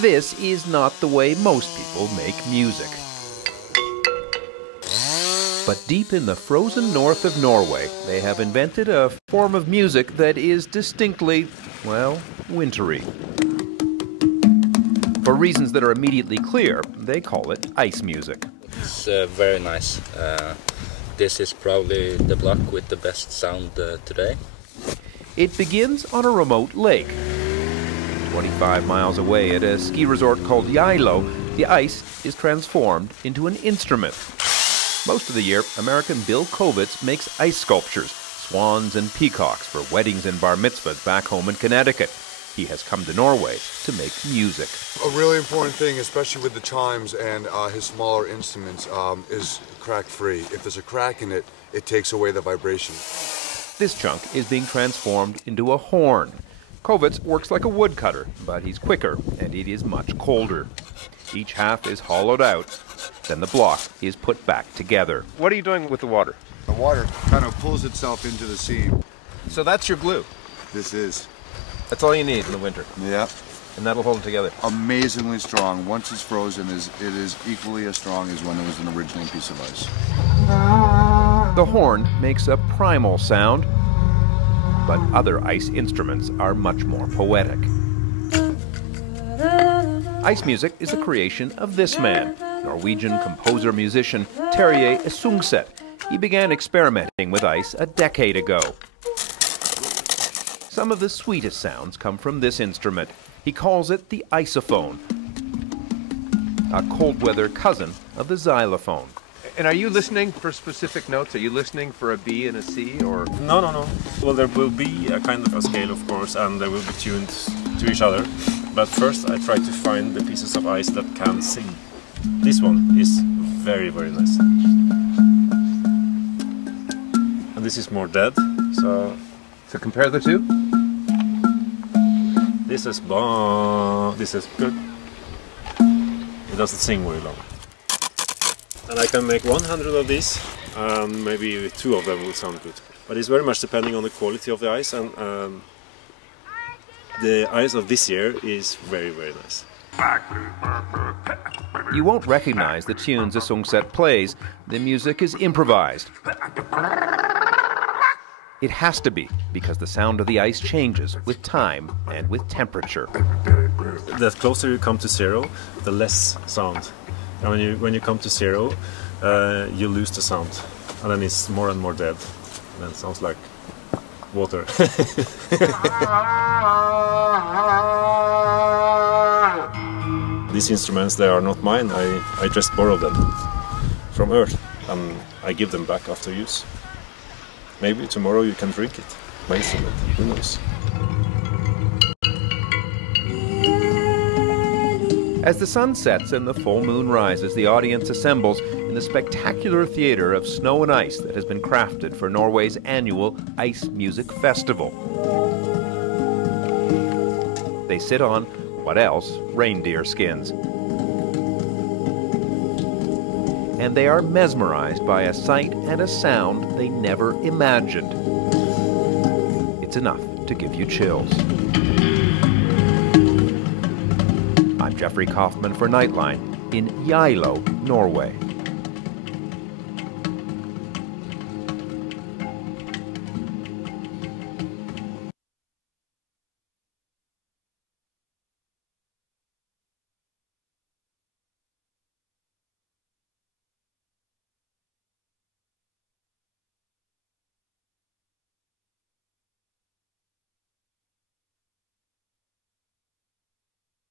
This is not the way most people make music. But deep in the frozen north of Norway, they have invented a form of music that is distinctly, well, wintry. For reasons that are immediately clear, they call it ice music. It's very nice. This is probably the block with the best sound today. It begins on a remote lake. 25 miles away at a ski resort called Geilo, the ice is transformed into an instrument. Most of the year, American Bill Covitz makes ice sculptures, swans and peacocks for weddings and bar mitzvahs back home in Connecticut. He has come to Norway to make music. A really important thing, especially with the chimes and his smaller instruments, is crack-free. If there's a crack in it, it takes away the vibration. This chunk is being transformed into a horn. Covitz works like a woodcutter, but he's quicker and it is much colder. Each half is hollowed out, then the block is put back together. What are you doing with the water? The water kind of pulls itself into the seam. So that's your glue? This is. That's all you need in the winter? Yeah. And that'll hold it together? Amazingly strong. Once it's frozen, it is equally as strong as when it was an original piece of ice. The horn makes a primal sound, but other ice instruments are much more poetic. Ice music is the creation of this man, Norwegian composer-musician Terje Isungset. He began experimenting with ice a decade ago. Some of the sweetest sounds come from this instrument. He calls it the isophone, a cold-weather cousin of the xylophone. And are you listening for specific notes? Are you listening for a B and a C, or? No. Well, there will be a kind of a scale, of course, and they will be tuned to each other. But first I try to find the pieces of ice that can sing. This one is very, very nice. And this is more dead, so compare the two? This is bon, this is good. It doesn't sing very long. And I can make 100 of these, and maybe 2 of them will sound good. But it's very much depending on the quality of the ice, and the ice of this year is very, very nice. You won't recognize the tunes Isungset plays. The music is improvised. It has to be, because the sound of the ice changes with time and with temperature. The closer you come to zero, the less sound. And when you come to zero, you lose the sound. And then it's more and more dead. And then it sounds like water. These instruments, they are not mine. I just borrow them from Earth. And I give them back after use. Maybe tomorrow you can drink it. My instrument, who knows? As the sun sets and the full moon rises, the audience assembles in the spectacular theater of snow and ice that has been crafted for Norway's annual Ice Music Festival. They sit on, what else, reindeer skins. And they are mesmerized by a sight and a sound they never imagined. It's enough to give you chills. I'm Jeffrey Kaufman for Nightline in Geilo, Norway.